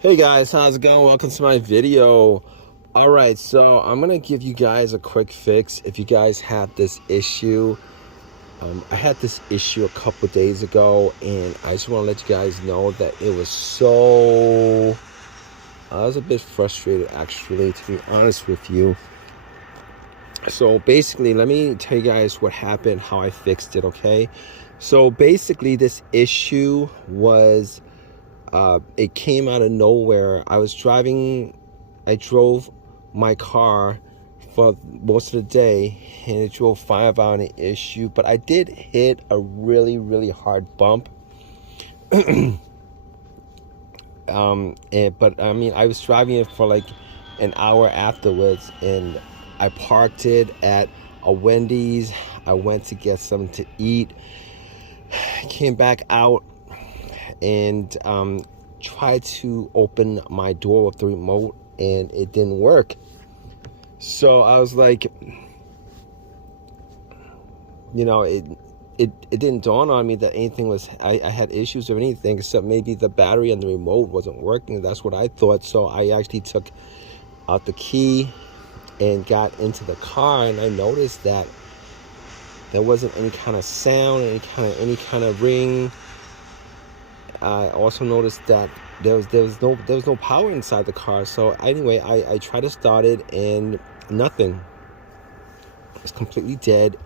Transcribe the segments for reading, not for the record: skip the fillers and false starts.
Hey guys, how's it going? Welcome to my video. Alright, so I'm gonna give you guys a quick fix if you guys have this issue. I had this issue a couple days ago, and I just want to let you guys know that it was so... I was a bit frustrated, actually, to be honest with you. So basically, let me tell you guys what happened, how I fixed it, okay? So basically, this issue was... it came out of nowhere. I drove my car for most of the day, and it drove fine without an issue, but I did hit a really hard bump. But I mean, I was driving it for like an hour afterwards, and I parked it at a Wendy's. I went to get something to eat, came back out, and tried to open my door with the remote, and it didn't work. So I was like, it didn't dawn on me that anything was, I had issues or anything, except maybe the battery and the remote wasn't working. That's what I thought. So I actually took out the key and got into the car, and I noticed that there wasn't any kind of sound, any kind of ring. I also noticed that there was no power inside the car. So anyway, I tried to start it, and nothing. It was completely dead.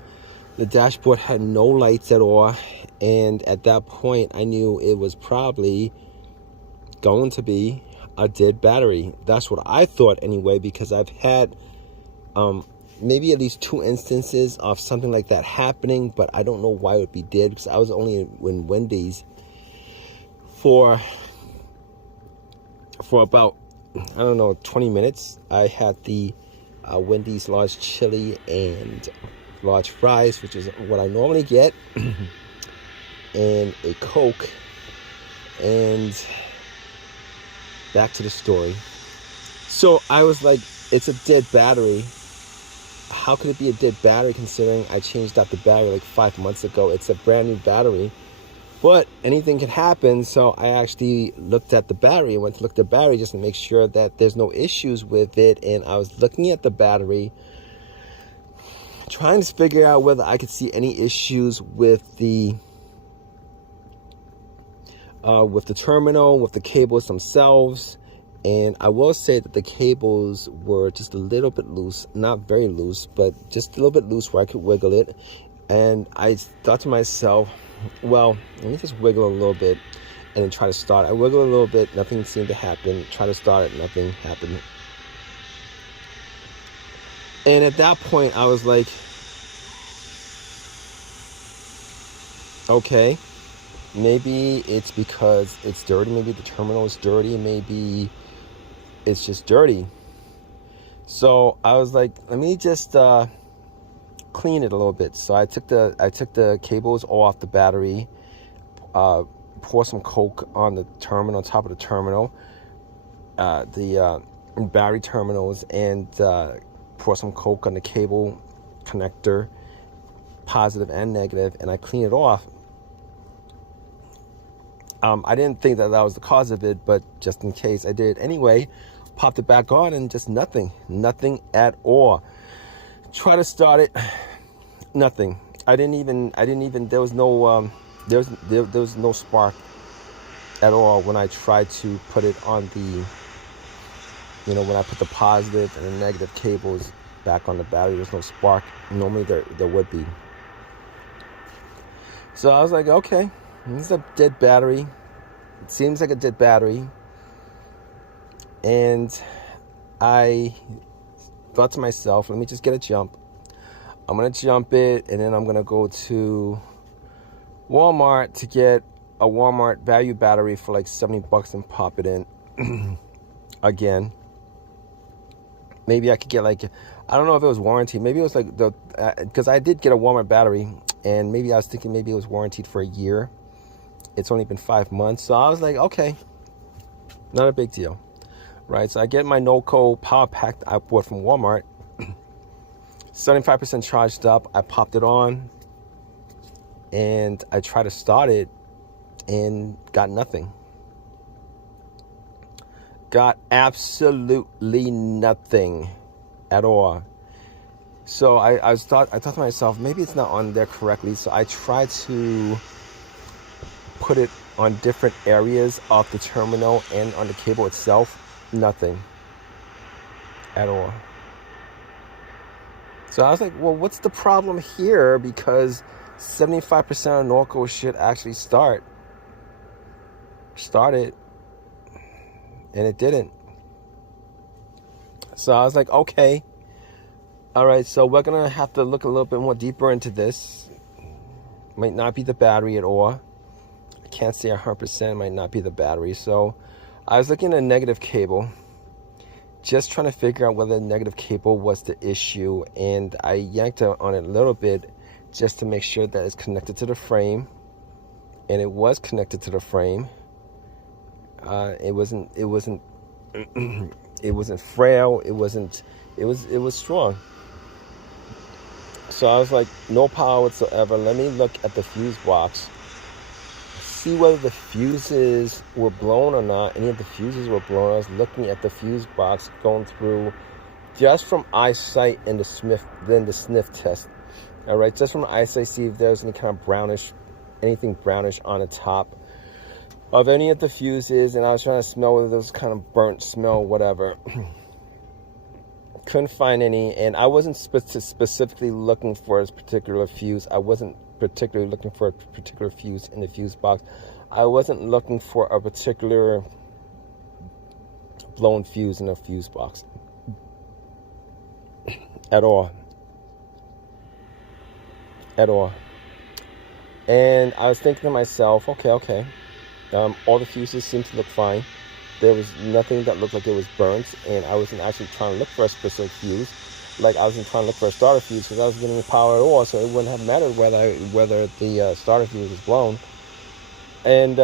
The dashboard had no lights at all, and at that point I knew it was probably going to be a dead battery. That's what I thought anyway, because I've had maybe at least 2 instances of something like that happening, but I don't know why it would be dead, because I was only in Wendy's for about, I don't know, 20 minutes. I had the Wendy's large chili and large fries, which is what I normally get, and a Coke, and back to the story. So I was like, it's a dead battery. How could it be a dead battery considering I changed out the battery like 5 months ago? It's a brand new battery. But anything can happen, so I actually looked at the battery. I went to look at the battery just to make sure that there's no issues with it. And I was looking at the battery, trying to figure out whether I could see any issues with the terminal, with the cables themselves. And I will say that the cables were just a little bit loose, not very loose, but just a little bit loose where I could wiggle it. And I thought to myself, well, let me just wiggle a little bit and then try to start. I wiggle a little bit, nothing seemed to happen. Try to start it, nothing happened. And at that point, I was like, okay, maybe it's because it's dirty. Maybe the terminal is dirty. Maybe it's just dirty. So I was like, let me just clean it a little bit. So I took the cables off the battery, pour some Coke on the terminal, on top of the terminal, the battery terminals, and pour some Coke on the cable connector, positive and negative, and I clean it off. I didn't think that was the cause of it, but just in case, I did anyway. Popped it back on, and just nothing at all. Try to start it, nothing. I didn't even. There was no there was no spark at all when I tried to put it on the, when I put the positive and the negative cables back on the battery. There's no spark. Normally there would be. So I was like, okay, this is a dead battery. It seems like a dead battery. And I thought to myself, let me just get a jump. I'm going to jump it, and then I'm going to go to Walmart to get a Walmart value battery for like $70 and pop it in again. Maybe I could get like, I don't know if it was warranty. Maybe it was like because I did get a Walmart battery, and maybe I was thinking maybe it was warranted for a year. It's only been 5 months. So I was like, okay, not a big deal. Right, so I get my NoCo power pack I bought from Walmart, 75% charged up. I popped it on, and I tried to start it, and got nothing. got absolutely nothing at all. So I thought to myself, maybe it's not on there correctly. So I tried to put it on different areas of the terminal and on the cable itself. Nothing at all. So I was like, well, what's the problem here? Because 75% of Norco should actually started, and it didn't. So I was like, okay, all right, so we're gonna have to look a little bit more deeper into this. Might not be the battery at all. I can't say 100%, might not be the battery. So I was looking at a negative cable, just trying to figure out whether the negative cable was the issue, and I yanked on it a little bit just to make sure that it's connected to the frame, and it was connected to the frame. It wasn't it wasn't frail. It was strong. So I was like, no power whatsoever. Let me look at the fuse box, see whether the fuses were blown or not. Any of the fuses were blown. I was looking at the fuse box, going through just from eyesight and the sniff test. All right, just from eyesight, see if there's any kind of anything brownish on the top of any of the fuses, and I was trying to smell whether there was kind of burnt smell, whatever. Couldn't find any, and I wasn't specifically looking for a particular fuse. I wasn't particularly looking for a particular fuse in the fuse box. I wasn't looking for a particular blown fuse in a fuse box at all. And I was thinking to myself, okay. All the fuses seemed to look fine. There was nothing that looked like it was burnt, and I wasn't actually trying to look for a specific fuse. Like, I wasn't trying to look for a starter fuse because I wasn't getting any power at all, so it wouldn't have mattered whether the starter fuse was blown. And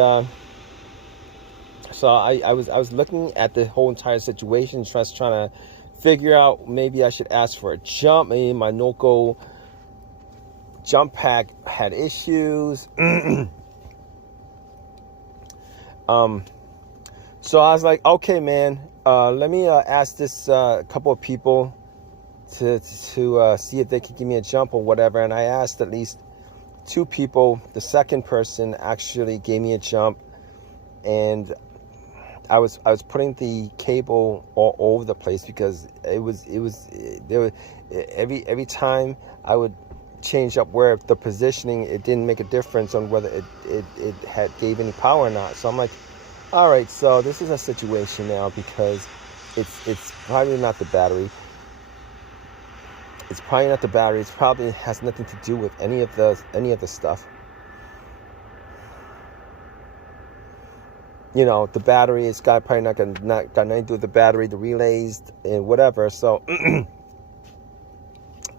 so I was looking at the whole entire situation, just trying to figure out, maybe I should ask for a jump. Maybe my Norco jump pack had issues. So I was like, okay, man, let me ask this couple of people to see if they could give me a jump or whatever. And I asked at least 2 people. The second person actually gave me a jump, and I was putting the cable all over the place because every time I would change up where the positioning, it didn't make a difference on whether it gave any power or not. So I'm like, all right, so this is a situation now, because it's probably not the battery. It's probably not the battery. It probably has nothing to do with any of the stuff. You know, the battery, it's probably not got nothing to do with the battery, the relays, and whatever. So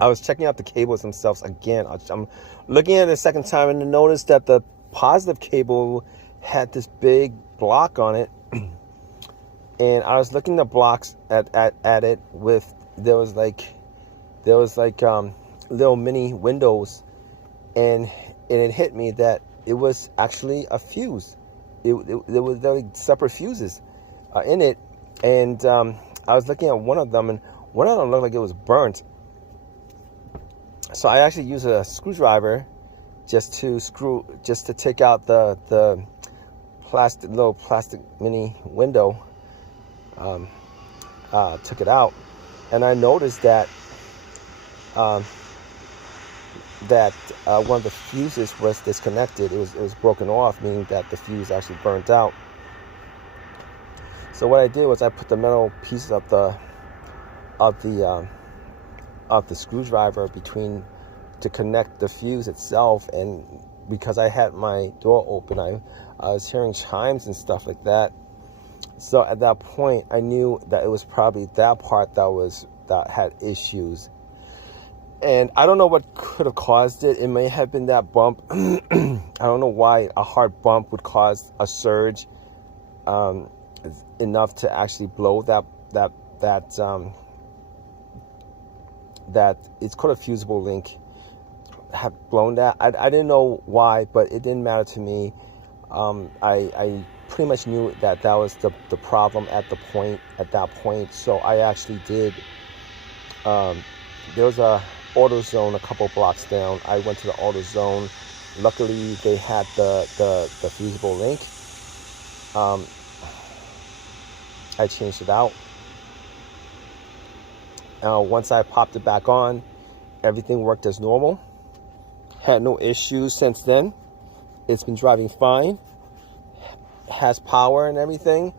I was checking out the cables themselves again. I'm looking at it a second time, and I noticed that the positive cable had this big block on it. And I was looking at the blocks at it with, there was like little mini windows, and it hit me that it was actually a fuse. There was like separate fuses in it, and I was looking at one of them, and one of them looked like it was burnt. So I actually used a screwdriver just to take out the little plastic mini window. Took it out, and I noticed that one of the fuses was disconnected. It was broken off, meaning that the fuse actually burnt out. So what I did was I put the metal pieces of the screwdriver between to connect the fuse itself, and because I had my door open, I was hearing chimes and stuff like that. So at that point, I knew that it was probably that part that had issues. And I don't know what could have caused it. It may have been that bump. I don't know why a hard bump would cause a surge enough to actually blow that it's called a fusible link. Have blown that. I didn't know why, but it didn't matter to me. I pretty much knew that that was the problem at that point. So I actually did, there was a AutoZone a couple blocks down. I went to the AutoZone. Luckily they had the fusible link. I changed it out. Once I popped it back on, everything worked as normal. Had no issues since then. It's been driving fine. Has power and everything.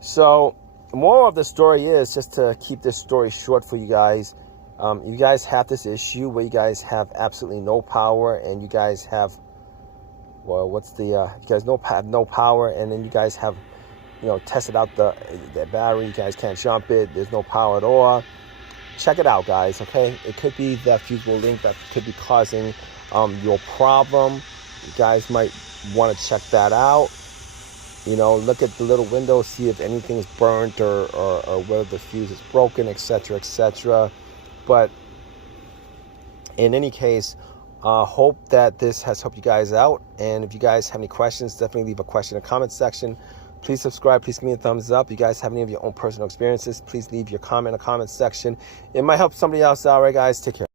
So the moral of the story is, just to keep this story short for you guys, you guys have this issue where you guys have absolutely no power, and you guys have, well, you guys have no power, and then you guys have, tested out the battery. You guys can't jump it. There's no power at all. Check it out, guys, okay? It could be that fusible link that could be causing your problem. You guys might want to check that out. Look at the little window, see if anything's burnt or whether the fuse is broken, etc., etc. But in any case, hope that this has helped you guys out. And if you guys have any questions, definitely leave a question in the comment section. Please subscribe. Please give me a thumbs up. If you guys have any of your own personal experiences, please leave your comment in the comment section. It might help somebody else out. All right, guys, take care.